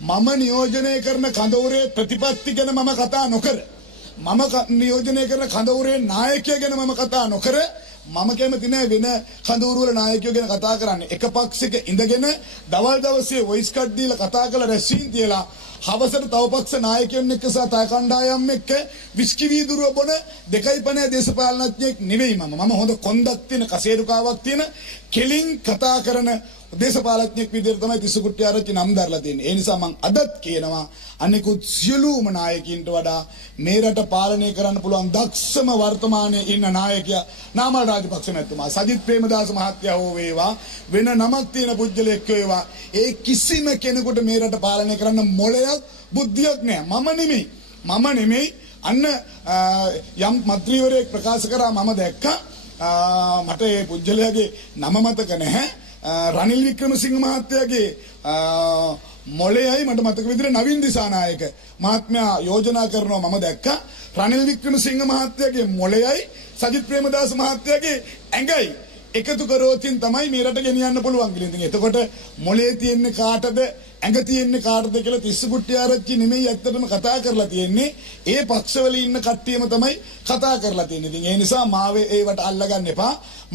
මම නියෝජනය කරන කඳවුරේ ප්‍රතිපත්ති ගැන මම කතා නොකර මම නියෝජනය කරන කඳවුරේ නායකය ගැන මම කතා නොකර මම කැමති නෑ වෙන කඳවුරු වල නායකයෝ ගැන කතා කරන්න. එක පක්ෂයක ඉඳගෙන දවල් දවසේ වොයිස් කට් දීලා කතා කළ රැස්වීම් තියලා හවසට තව පක්ෂ නායකයන් එක්ක සහ තව කණ්ඩායම් එක්ක විස්කි වීදුරුව බොන දෙකයි පනේ දේශපාලනඥයෙක් නෙවෙයි මම. මම හොඳ කොන්දක් තියෙන කසේරුකාවක් තියෙන කෙලින් කතා කරන දේශපාලනඥයෙක් විදිහට තමයි තිස්ස කුට්ටිආරච්චි නම් දරලා තියෙන්නේ. ඒ නිසා මම අදත් කියනවා අනිකුත් සියලුම නායකින්ට වඩා මේ රට පාලනය කරන්න පුළුවන් දක්ෂම වර්තමානයේ ඉන්න නායකයා නාමල් රාජපක්ෂ මැතිතුමා. සජිත් ප්‍රේමදාස මහත්තයා හෝ වේවා වෙන නමක් තියෙන පුජ්‍යලෙක් වේවා ඒ කිසිම කෙනෙකුට මේ රට පාලනය කරන්න මොළයක් බුද්ධියක් නෑ. මම නෙමෙයි අන්න යම් මන්ත්‍රීවරයෙක් ප්‍රකාශ කරා මම දැක්කා මට ඒ පුජ්‍යලයාගේ නම මතක නැහැ. රනිල් වික්‍රමසිංහ මහත්තයාගේ මොළයයි මට මතක විදිහට නවීන් දිසානායක මහත්මයා යෝජනා කරනවා මම දැක්කා. රනිල් වික්‍රමසිංහ මහත්තයාගේ මොළයයි සජිත් ප්‍රේමදාස මහත්තයාගේ ඇඟයි එකතු කරෝතින් තමයි මේ රට ගෙනියන්න පුළුවන් කියලා. ඉතින් එතකොට මොළේ තියෙන්නේ කාටද ඇඟ තියෙන්නේ කාටද කියලා තිස්ස කුට්ටිආරච්චි නෙමෙයි ඇත්තටම කතා කරලා තියෙන්නේ. ඒ පක්ෂවල ඉන්න කට්ටියම තමයි කතා කරලා තියෙන්නේ. ඉතින් ඒ නිසා මාවේ ඒවට අල්ලගන්න එපා.